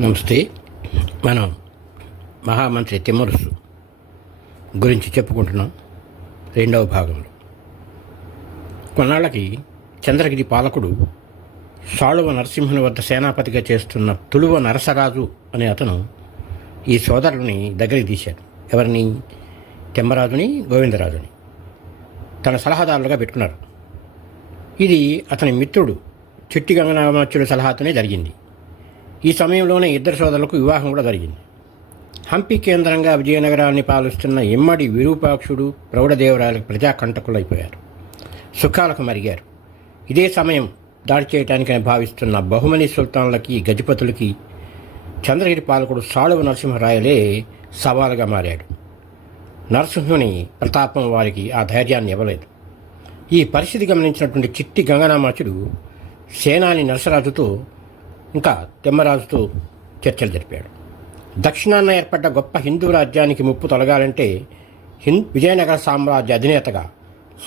నమస్తే. మనం మహామంత్రి తిమ్మరుసు గురించి చెప్పుకుంటున్నాం రెండవ భాగంలో. కొన్నాళ్ళకి చంద్రగిరి పాలకుడు సాళువ నరసింహుని వద్ద సేనాపతిగా చేస్తున్న తులువ నరసరాజు అనే అతను ఈ సోదరుని దగ్గరికి తీశాడు. ఎవరిని? తిమ్మరాజుని గోవిందరాజుని. తన సలహాదారులుగా పెట్టుకున్నారు. ఇది అతని మిత్రుడు చిట్టి గంగనామాచుడి సలహాతోనే జరిగింది. ఈ సమయంలోనే ఇద్దరు సోదరులకు వివాహం కూడా జరిగింది. హంపి కేంద్రంగా విజయనగరాన్ని పాలిస్తున్న ఇమ్మడి విరూపాక్షుడు ప్రౌఢదేవరాయలకు ప్రజాకంటకులైపోయారు. సుఖాలకు మరిగారు. ఇదే సమయం దాడి చేయటానికని భావిస్తున్న బహుమని సుల్తాన్లకి గజపతులకి చంద్రగిరి పాలకుడు సాళువ నరసింహరాయలే సవాలుగా మారాడు. నరసింహుని ప్రతాపం వారికి ఆ ధైర్యాన్ని ఇవ్వలేదు. ఈ పరిస్థితి గమనించినటువంటి చిట్టి గంగనామాచుడు సేనాని నరసరాజుతో ఇంకా తిమ్మరాజుతో చర్చలు జరిపాడు. దక్షిణాన ఏర్పడ్డ గొప్ప హిందూ రాజ్యానికి ముప్పు తొలగాలంటే హింద్ విజయనగర సామ్రాజ్య అధినేతగా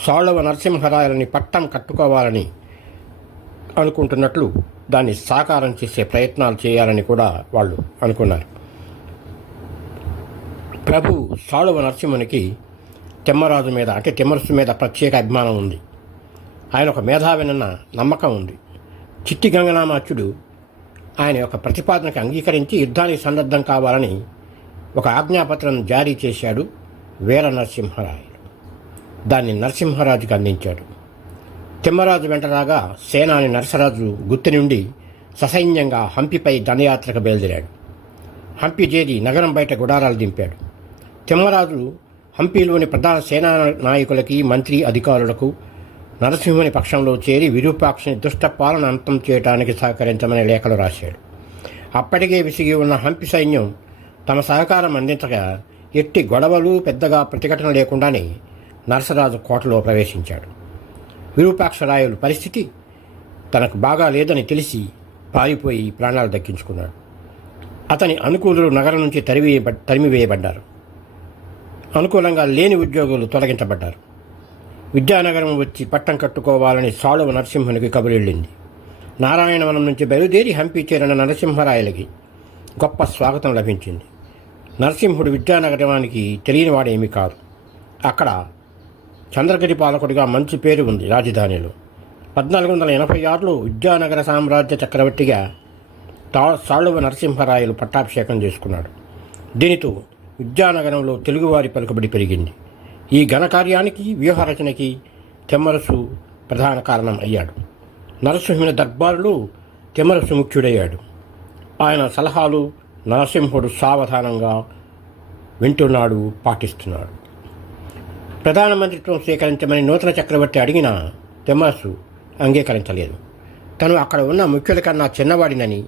సాళవ నరసింహరాయలని పట్టం కట్టుకోవాలని అనుకుంటున్నట్లు దాన్ని సాకారం చేసే ప్రయత్నాలు చేయాలని కూడా వాళ్ళు అనుకున్నారు. ప్రభు సాళువ నరసింహునికి తిమ్మరాజు మీద అంటే తిమ్మరసు మీద ప్రత్యేక అభిమానం ఉంది. ఆయన ఒక మేధావినన్న నమ్మకం ఉంది. చిట్టి గంగనామాచుడు ఆయన యొక్క ప్రతిపాదనకు అంగీకరించి యుద్ధానికి సన్నద్ధం కావాలని ఒక ఆజ్ఞాపత్రం జారీ చేశాడు వీర నరసింహరాయుడు దాన్ని నరసింహరాజుకు అందించాడు. తిమ్మరాజు వెంటరాగా సేనాని నరసరాజు గుత్తి నుండి ససైన్యంగా హంపిపై దండయాత్రకు బయలుదేరాడు. హంపి చేరి నగరం బయట గుడారాలు దింపాడు. తిమ్మరాజు హంపిలోని ప్రధాన సేనా నాయకులకి మంత్రి అధికారులకు నరసింహుని పక్షంలో చేరి విరూపాక్షని దుష్ట పాలన అంతం చేయడానికి సహకరించమని లేఖలు రాశాడు. అప్పటికే విసిగి ఉన్న హంపి సైన్యం తమ సహకారం అందించగా ఎట్టి గొడవలు పెద్దగా ప్రతిఘటన లేకుండానే నరసరాజు కోటలో ప్రవేశించాడు. విరూపాక్షరాయులు పరిస్థితి తనకు బాగా లేదని తెలిసి పారిపోయి ప్రాణాలు దక్కించుకున్నాడు. అతని అనుకూలులు నగరం నుంచి తరివేయబ తరిమివేయబడ్డారు. అనుకూలంగా లేని ఉద్యోగులు తొలగించబడ్డారు. విద్యానగరం వచ్చి పట్టం కట్టుకోవాలని సాళువ నరసింహునికి కబురెళ్ళింది. నారాయణవనం నుంచి బయలుదేరి హంపి చేరిన నరసింహరాయలకి గొప్ప స్వాగతం లభించింది. నరసింహుడు విద్యానగరానికి తెలియనివాడేమీ కాదు. అక్కడ చంద్రగిరి పాలకుడిగా మంచి పేరు ఉంది రాజధానిలో. పద్నాలుగు వందల ఎనభై ఆరులో విద్యానగర సామ్రాజ్య చక్రవర్తిగా తా సాళువ నరసింహరాయలు పట్టాభిషేకం చేసుకున్నాడు. దీనితో విద్యానగరంలో తెలుగువారి పలుకుబడి పెరిగింది. ఈ ఘనకార్యానికి వ్యూహరచనకి తెమ్మరసు ప్రధాన కారణం అయ్యాడు. నరసింహుని దర్బారులో తెమ్మరసు ముఖ్యుడయ్యాడు. ఆయన సలహాలు నరసింహుడు సావధానంగా వింటున్నాడు పాటిస్తున్నాడు. ప్రధానమంత్రిత్వం స్వీకరించమని నూతన చక్రవర్తి అడిగిన తెమ్మరసు అంగీకరించలేదు. తను అక్కడ ఉన్న ముఖ్యుల కన్నా చిన్నవాడినని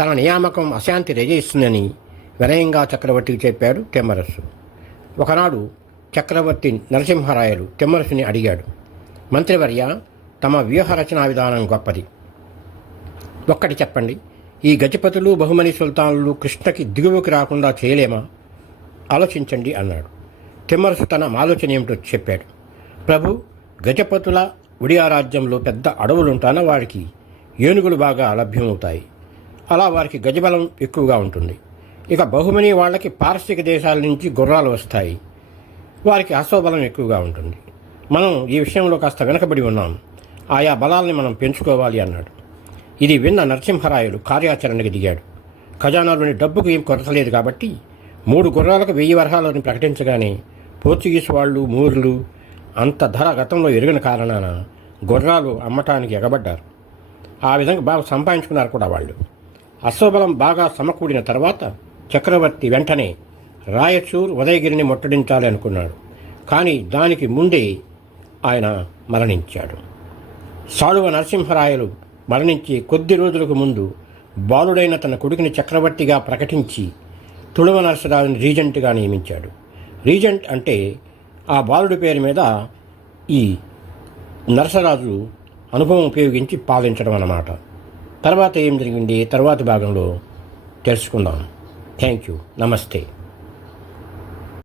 తన నియామకం అశాంతి రేజయిస్తుందని వినయంగా చక్రవర్తికి చెప్పాడు తెమ్మరసు. ఒకనాడు చక్రవర్తి నరసింహరాయలు తిమ్మరసుని అడిగాడు. మంత్రివర్య తమ వ్యూహరచనా విధానం గొప్పది. ఒక్కటి చెప్పండి ఈ గజపతులు బహుమని సుల్తానులు కృష్ణకి దిగువకి రాకుండా చేయలేమా? ఆలోచించండి అన్నాడు. తిమ్మరసు తన ఆలోచన ఏమిటో చెప్పాడు. ప్రభు గజపతుల ఒడియా రాజ్యంలో పెద్ద అడవులుంటాన వారికి ఏనుగులు బాగా లభ్యమవుతాయి. అలా వారికి గజబలం ఎక్కువగా ఉంటుంది. ఇక బహుమని వాళ్ళకి పార్శ్విక దేశాల నుంచి గుర్రాలు వస్తాయి. వారికి అశ్వబలం ఎక్కువగా ఉంటుంది. మనం ఈ విషయంలో కాస్త వెనకబడి ఉన్నాం. ఆయా బలాల్ని మనం పెంచుకోవాలి అన్నాడు. ఇది విన్న నరసింహరాయుడు కార్యాచరణకు దిగాడు. ఖజానాలోని డబ్బుకు ఏం కొరత లేదు కాబట్టి మూడు గుర్రాలకు వెయ్యి వరహాలని ప్రకటించగానే పోర్చుగీస్ వాళ్ళు మూర్లు అంత ధర గతంలో ఎరిగిన కారణాన గుర్రాలు అమ్మటానికి ఎగబడ్డారు. ఆ విధంగా బాగా సంపాదించుకున్నారు కూడా వాళ్ళు. అశ్వబలం బాగా సమకూడిన తర్వాత చక్రవర్తి వెంటనే రాయచూర్ ఉదయగిరిని ముట్టడించాలి అనుకున్నాడు. కానీ దానికి ముందే ఆయన మరణించాడు. సాడువ నరసింహరాయలు మరణించి కొద్ది రోజులకు ముందు బాలుడైన తన కొడుకుని చక్రవర్తిగా ప్రకటించి తుళవ నరసరాజుని రీజెంట్గా నియమించాడు. రీజెంట్ అంటే ఆ బాలుడి పేరు మీద ఈ నరసరాజు అనుభవం ఉపయోగించి పాలించడం అన్నమాట. తర్వాత ఏం జరిగింది? తర్వాతి భాగంలో తెలుసుకుందాం. థ్యాంక్ యూ నమస్తే.